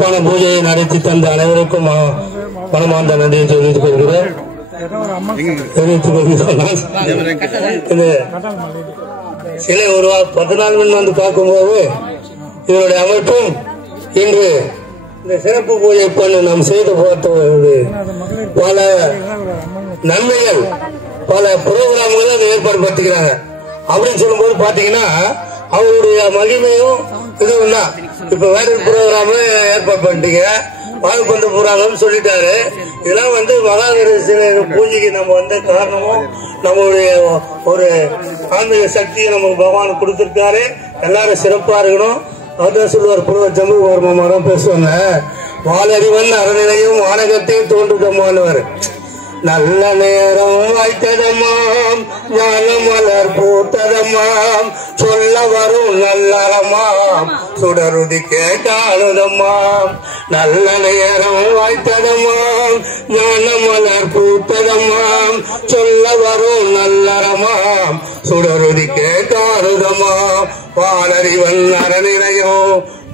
சிறப்பான பூஜையை நடத்தி தந்த அனைவருக்கும் மனமார்ந்த நன்றியை தெரிவித்துக் கொள்கிறோம். சிலை ஒரு 14 மணி வந்து பார்க்கும்போது இதனுடைய அமைப்பும் இன்று இந்த சிறப்பு பூஜை பண்ண நாம் செய்து பார்த்து பல நன்மைகள் பல புரோகிராம்களும் அதை ஏற்பாடு படுத்திக்கிறாங்க. அப்படின்னு சொல்லும்போது பாத்தீங்கன்னா அவருடைய மகிமையும் இதுவும் தான். இப்ப வேற புரோகிராம் ஏற்பாடு பண்ணிட்டீங்க, வாழ்பந்த புராணம் சொல்லிட்டாரு. இதெல்லாம் மகாவீர சிலை பூஜைக்கு நம்ம காரணமும் நம்மளுடைய ஒரு ஆன்மீக சக்தியை நமக்கு பகவான் கொடுத்திருக்காரு. எல்லாரும் சிறப்பா இருக்கணும். அதான் சொல்லுவார் புலவர் ஜம்புவர்மம் பேசுவாங்க, வாழறிவன் அறநிலையும் வானகத்தையும் தோன்றுதமானவர். நல்ல நேரம் வாய்த்ததமாம் ஞானம் மலர் பூத்ததமாம் சொல்ல வரும் நல்லறமாம் சுடருடி கேட்டாளுதமாம். நல்ல நேரம் வாய்த்ததமாம் ஞானம் மலர் பூத்ததமாம் சொல்ல வரும் நல்லறமாம் சுடருடி கேட்டாளுதமாம். வாழறிவன் அறநிலையோ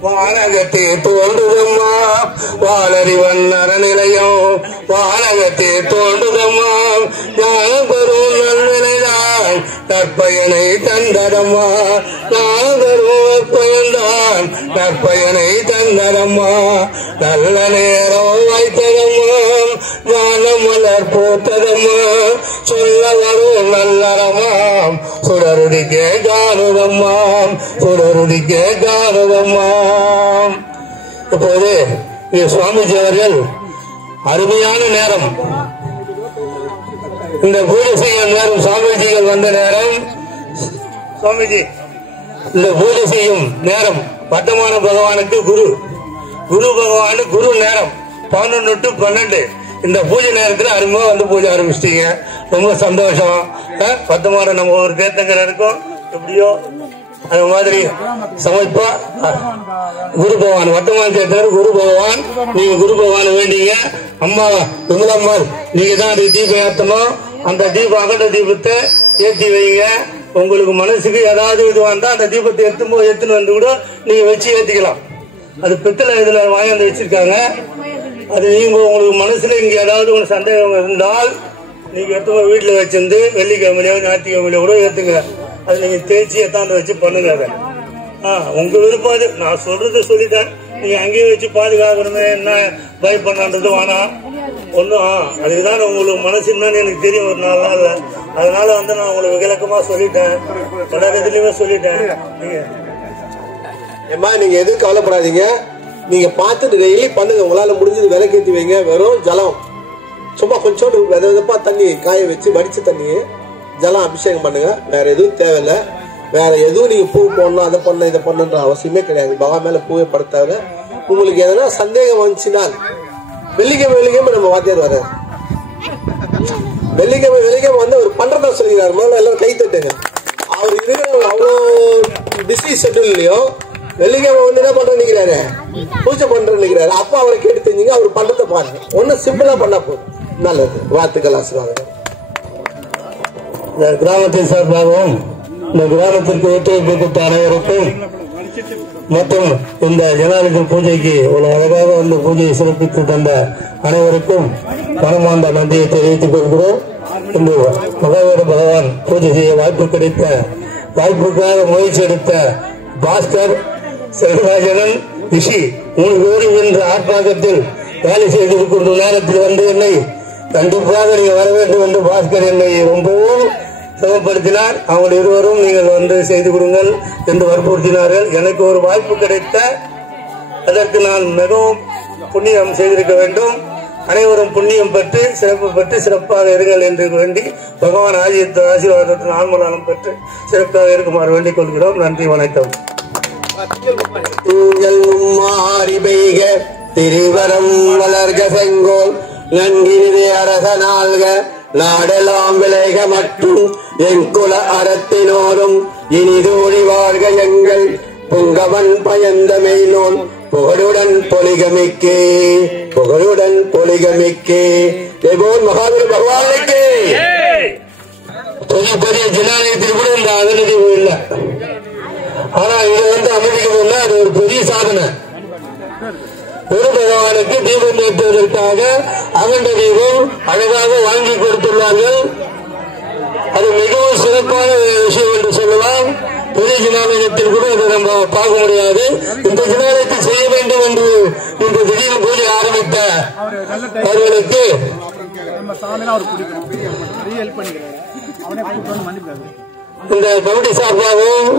வானகத்தே தோன்றுதம்மா, வாழறிவன் அறநிலையோ வானகத்தே தோன்றுதம்மா. ஞானம் பெறும் நல்நிலைதான் நற்பயனை தந்ததம்மா, ஞானம் பெறும் நற்பயன்தான் நற்பயனை தந்ததம்மா. நல்ல நேரம் வைத்ததம்மா ஞானம் மலர் போத்ததம்மா சொல்ல வரும் நல்லறமாம் சுடருடிக்கே காணுதம்மாம் சுடருடிக்கே காணுதம்மாம். இப்போது சுவாமிஜி அவர்கள் அருமையான நேரம், இந்த பூஜை செய்யும் நேரம், சுவாமிஜிகள் வந்த நேரம், சுவாமிஜி இந்த பூஜை செய்யும் நேரம் வர்த்தமான பகவானுக்கு குரு பகவானு குரு நேரம் 11 to 12 இந்த பூஜை நேரத்தில் அருமையா பூஜை ஆரம்பிச்சிட்டீங்க. ரொம்ப சந்தோஷம். வர்த்தமான நம்ம ஒரு தேர்த்தங்கள் இருக்கும், எப்படியோ அது மாதிரி சமைப்பா குரு பகவான் வர்த்தமான தேர்த்தர் குரு பகவான். நீங்க குரு பகவான வேண்டிங்க. அம்மா விமலம்மாள் நீங்க தான் தீபம் ஏற்றணும். அந்த தீபம் அகண்ட தீபத்தை ஏற்றி வைங்க. உங்களுக்கு மனசுக்கு ஏதாவது இது வந்தா அந்த தீபத்தை எடுத்துன்னு வந்து கூட நீங்க வச்சு ஏத்திக்கலாம். அது பித்தளை இதுல வாங்கி வச்சிருக்காங்க. அது நீங்க உங்களுக்கு மனசுல இங்க ஏதாவது ஒரு சந்தேகம் இருந்தால் நீங்க எடுத்து வீட்டுல வச்சிருந்து வெள்ளிக்கிழமையிலோ ஞாயிற்றுக்கிழமையிலோ கூட ஏத்துங்க. அது நீங்க தேய்ச்சி எத்தாந்து வச்சு பண்ணுங்க. அதை உங்க விருப்பம். அது நான் சொல்றது சொல்லிட்டேன். நீங்க அங்கேயே வச்சு பாதுகாக்கணுமே என்ன பயப்படான்றது வேணாம் ஒன்னும். அதுக்குதான் உங்களுக்கு மனசு என்னன்னு எனக்கு தெரியும் ஒரு 4 நாள்ல. அதனால நான் உங்களுக்கு விளக்கமா சொல்லிட்டேன், எல்லா இடத்துலயுமே சொல்லிட்டேன். நீங்க எதுவும் கவலைப்படாதீங்க. நீங்க பார்த்துட்டு டெய்லி பண்ணுங்க. உங்களால முடிஞ்சது விளக்கேற்றி வைங்க. வெறும் ஜலம் சும்மா கொஞ்சோண்டு விதப்பா தண்ணி காய வச்சு வடிச்ச தண்ணியை ஜலம் அபிஷேகம் பண்ணுங்க. வேற எதுவும் தேவையில்லை. வேற எதுவும் நீங்க பூ போடணும் அதை பண்ண இதை பண்ணுன்ற அவசியமே கிடையாது. பகவான் மேல பூவை படுத்தாத. உங்களுக்கு எதனா சந்தேகம் வந்துச்சுனால் வெள்ளிக்கிழமை நம்ம வாத்தியார் வர வெள்ளிக்கிழமை அவர் பண்றதா சொல்லிக்கிறார். முதல்ல எல்லாரும் கை தட்டுங்க. அவர் இருக்கிற அவ்வளோ பிஸி ஷெட்யூல்லையும் வெள்ளிக்கிழமை என்ன பண்றேன்னு நினைக்கிறாரு, பூஜை பண்றேன்னு நினைக்கிறாரு. அப்ப அவரை கேட்டு தெரிஞ்சுங்க. அவர் பண்றதை பாருங்க. ஒன்னும் சிம்பிளா பண்ணா போதும். நல்லது. வாழ்த்துக்கள், ஆசீர்வாதம். இந்த கிராமத்தின் சார்பாகவும் இந்த கிராமத்திற்கு ஒத்துழைப்பு கொடுத்த அனைவருக்கும் மற்றும் இந்த ஜனாதிபதி பூஜைக்கு ஒரு அழகாக பூஜையை சிறப்பித்து தந்த அனைவருக்கும் மனமார்ந்த நன்றியை தெரிவித்துக் கொள்கிறோம். இந்த மகாவீர பகவான் பூஜை செய்ய வாய்ப்புக்காக முயற்சி எடுத்த பாஸ்கர், செல்வராஜன், ரிஷி 3 பேரும் என்ற ஆர்ப்பாட்டத்தில் வேலை செய்திருக்கின்ற நேரத்தில் என்னை கண்டிப்பாக நீங்க வர வேண்டும் என்று பாஸ்கர் என்னை ரொம்பவும் சிரமப்படுத்தினார். அவங்க இருவரும் நீங்கள் செய்து கொடுங்கள் என்று வற்புறுத்தினார்கள். எனக்கு ஒரு வாய்ப்பு கிடைத்த அதற்கு நான் மிகவும் புண்ணியம் செய்திருக்க வேண்டும். அனைவரும் புண்ணியம் பெற்று சிறப்பு பெற்று சிறப்பாக இருங்கள் என்று வேண்டி பகவான் ஆசீர்வாதத்தின் ஆன்மநலம் பெற்று சிறப்பாக இருக்குமாறு வேண்டிக் கொள்கிறோம். நன்றி, வணக்கம். திருவரம் வளர்க செங்கோல் நன்கினிதே அரசனால்க நாடெல்லாம் விளைக மற்றும் எங்குல அறத்தினோரும் இனிதோடி வாழ்க எங்கள் புங்கவன் பயந்த மெய்நோல் புகழுடன் பொலிகமிக்கே புகழுடன் பொலிகமிக்கே. தேவோன் மகாவீர பகவானுக்கு பெரிய ஜனாலயத்தில் கூட இந்த அகநிதி இல்லை. ஆனா இது அமைதிக்கணும்னா அது ஒரு பெரிய சாதனை. குரு பகவானுக்கு தீபம் ஏற்றுவதற்காக அகண்ட தீபம் அழகாக வாங்கி கொடுத்துள்ளார்கள். அது மிகவும் சிறப்பான விஷயம் என்று சொல்லலாம். பெரிய ஜனாலயத்தில் கூட அதை நம்ம பார்க்க முடியாது. இந்த ஜனாலயத்தில் செய்ய வேண்டும் என்று இந்த திடீர் பூஜை ஆரம்பித்த அவர்களுக்கு இந்த கமிட்டி சார்பாகவும்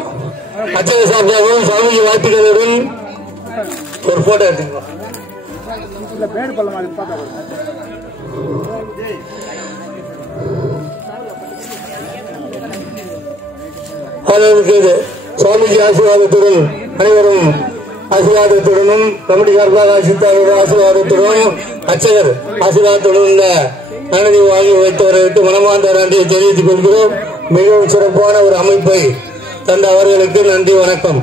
அச்சக சார்பாகவும் சாமிஜி வாழ்த்துக்களுடன் ஒரு போட்டோ எடுத்துக்கோங்க. சுவாமிஜி ஆசீர்வாதத்துடன் அனைவரும் ஆசீர்வாதத்துடனும் கமிட்டி சார்பாக ஆசீர்வாதத்துடனும் அச்சகர் ஆசீர்வாதத்துடன் இந்த நன்னதி வாங்கி வைத்தவர்களுக்கு மனமார்ந்த நன்றியை தெரிவித்துக் கொள்கிறோம். மிகவும் சிறப்பான ஒரு அமைப்பை தந்த அவர்களுக்கு நன்றி, வணக்கம்.